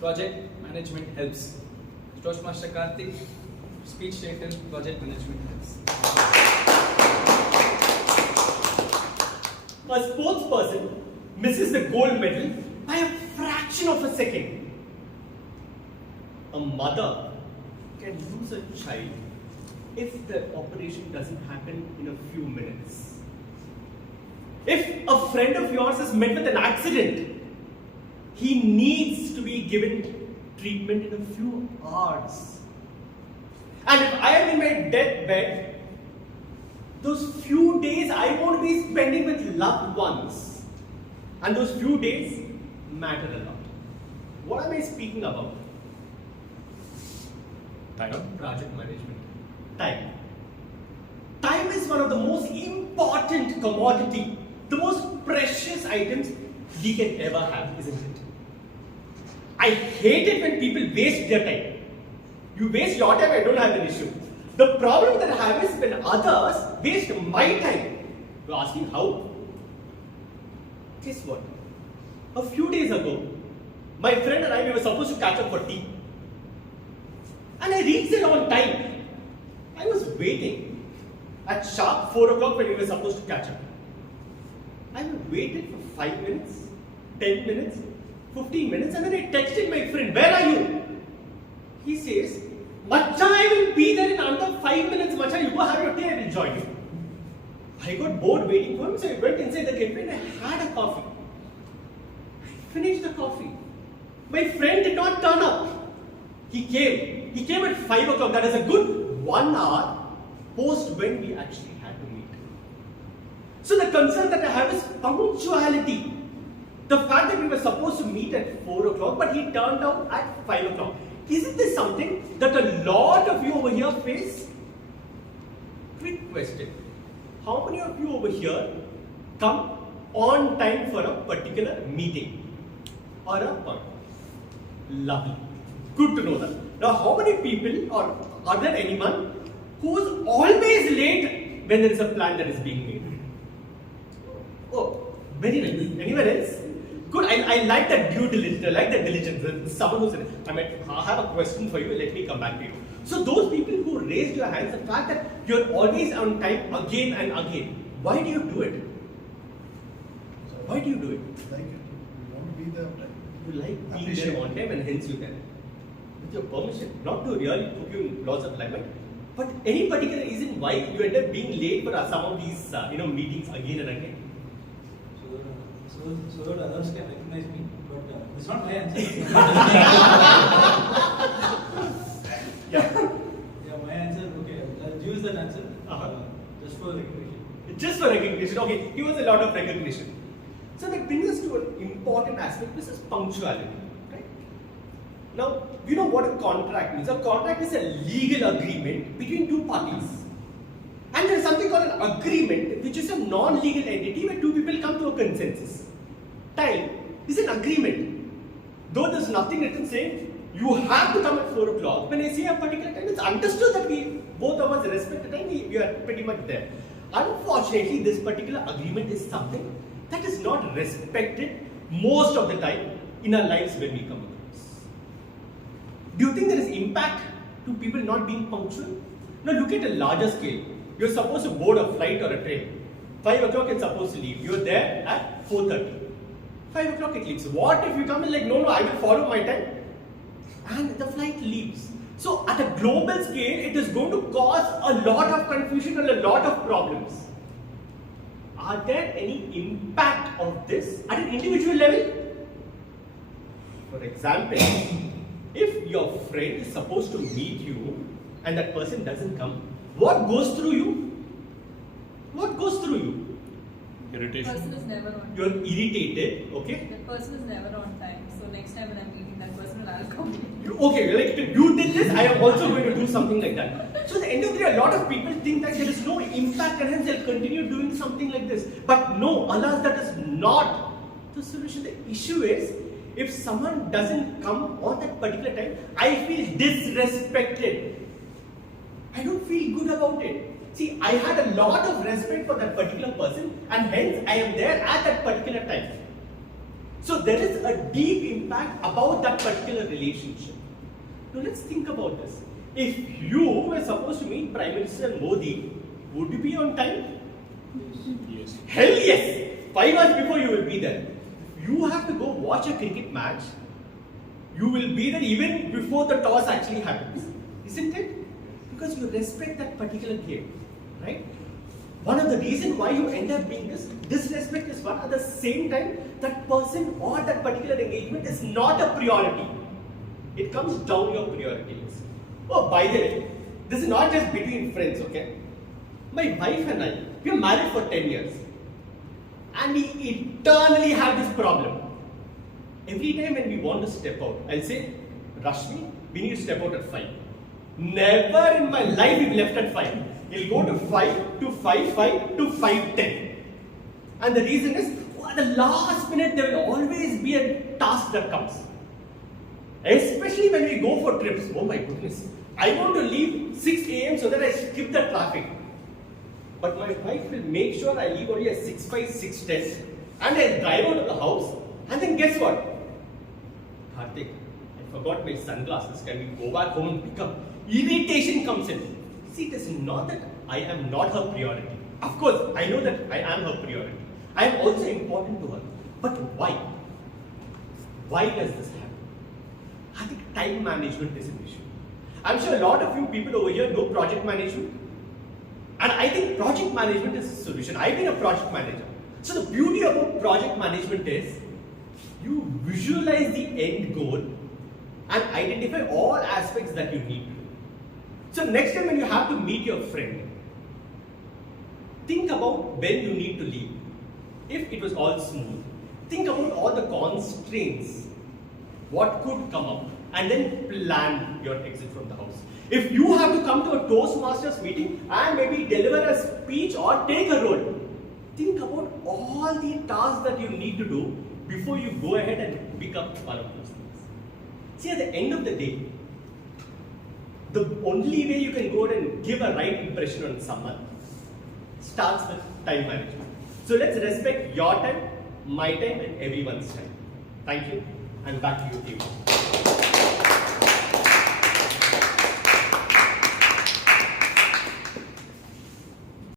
Project management helps. Toastmaster Karthik, speech taken, project management helps. A sports person misses the gold medal by a fraction of a second. A mother can lose a child if the operation doesn't happen in a few minutes. If a friend of yours is met with an accident, he needs to be given treatment in a few hours. And if I am in my deathbed, those few days I won't be spending with loved ones. And those few days matter a lot. What am I speaking about? Project management. Time. Time is one of the most important commodity, the most precious items we can ever have, isn't it? I hate it when people waste their time. You waste your time, I don't have an issue. The problem that I have is when others waste my time. You're asking how? Guess what? A few days ago, my friend and I we were supposed to catch up for tea. And I reached it on time. I was waiting at sharp 4 o'clock when we were supposed to catch up. I waited for 5 minutes, 10 minutes, 15 minutes, and then I texted my friend, "Where are you?" He says, "Macha, I will be there in under 5 minutes, Macha, you go have your tea, I will join you." I got bored waiting for him, so I went inside the cafe and I had a coffee. I finished the coffee. My friend did not turn up. He came at 5 o'clock. That is a good 1 hour post when we actually had to meet. So the concern that I have is punctuality. The fact that we were supposed to meet at 4 o'clock, but he turned out at 5 o'clock. Isn't this something that a lot of you over here face? Quick question. How many of you over here come on time for a particular meeting or a point? Lovely. Good to know that. Now, how many people, or are there anyone who is always late when there is a plan that is being made? Oh, very nice. Anyone else? Good. I like that due diligence. I like that diligence. Someone who said, I have a question for you. Let me come back to you. So those people who raised your hands, the fact that you're always on time again and again, why do you do it? Why do you do it? Like it. You want to be there on time. You like being there on time and hence you can. With your permission, not to really put you in lots of alignment, but any particular reason why you end up being late for some of these meetings again and again. So that others can recognize me, but it's not my answer. Yeah, my answer. Okay, I'll use that answer just for recognition. Just for recognition. Okay, give us a lot of recognition. So that brings us to an important aspect. This is punctuality. Right? Now, you know what a contract means. A contract is a legal agreement between two parties. And there is something called an agreement, which is a non-legal entity where two people come to a consensus. Time is an agreement. Though there's nothing written saying you have to come at 4 o'clock. When I say a particular time, it's understood that we both of us respect the time. We are pretty much there. Unfortunately, this particular agreement is something that is not respected most of the time in our lives when we come across. Do you think there is impact to people not being punctual? Now look at a larger scale. You're supposed to board a flight or a train. 5 o'clock it's supposed to leave. You're there at 4:30. 5 o'clock it leaves. What if you come in like, no, I will follow my time? And the flight leaves. So at a global scale, it is going to cause a lot of confusion and a lot of problems. Are there any impact of this at an individual level? For example, if your friend is supposed to meet you and that person doesn't come, what goes through you? What goes through you? Irritation. The person is never on time. You're irritated, okay? The person is never on time. So next time when I'm meeting that person, I'll come. Okay, like if you did this, I am also going to do something like that. So at the end of the day, a lot of people think that there is no impact and hence they'll continue doing something like this. But no, alas, that is not the solution. The issue is, if someone doesn't come on that particular time, I feel disrespected. I don't feel good about it. See, I had a lot of respect for that particular person and hence I am there at that particular time. So there is a deep impact about that particular relationship. Now let's think about this. If you were supposed to meet Prime Minister Modi, would you be on time? Yes. Hell yes! 5 hours before you will be there. If you have to go watch a cricket match, you will be there even before the toss actually happens. Isn't it? Because you respect that particular game, right? One of the reasons why you end up being disrespect is one. At the same time, that person or that particular engagement is not a priority. It comes down your priority list. Oh, by the way, this is not just between friends, okay? My wife and I, we are married for 10 years. And we eternally have this problem. Every time when we want to step out, I'll say, Rashmi, we need to step out at 5. Never in my life we've left at 5. We'll go to 5, to 5:5, to 5:10. And the reason is, at the last minute there will always be a task that comes. Especially when we go for trips. Oh my goodness. I want to leave 6 a.m. so that I skip the traffic. But my wife will make sure I leave only at 6:05, 6:10. And I drive out of the house. And then guess what? Karthik, I forgot my sunglasses. Can we go back home and pick up? Irritation comes in. See, it is not that I am not her priority. Of course, I know that I am her priority. I am also important to her. But why? Why does this happen? I think time management is an issue. I'm sure a lot of you people over here know project management. And I think project management is a solution. I've been a project manager. So the beauty about project management is you visualize the end goal and identify all aspects that you need to do. So next time when you have to meet your friend, think about when you need to leave. If it was all smooth, think about all the constraints, what could come up, and then plan your exit from the house. If you have to come to a Toastmasters meeting and maybe deliver a speech or take a role, think about all the tasks that you need to do before you go ahead and pick up one of those things. See, at the end of the day, the only way you can go and give a right impression on someone starts with time management. So let's respect your time, my time, and everyone's time. Thank you, and back to you, team.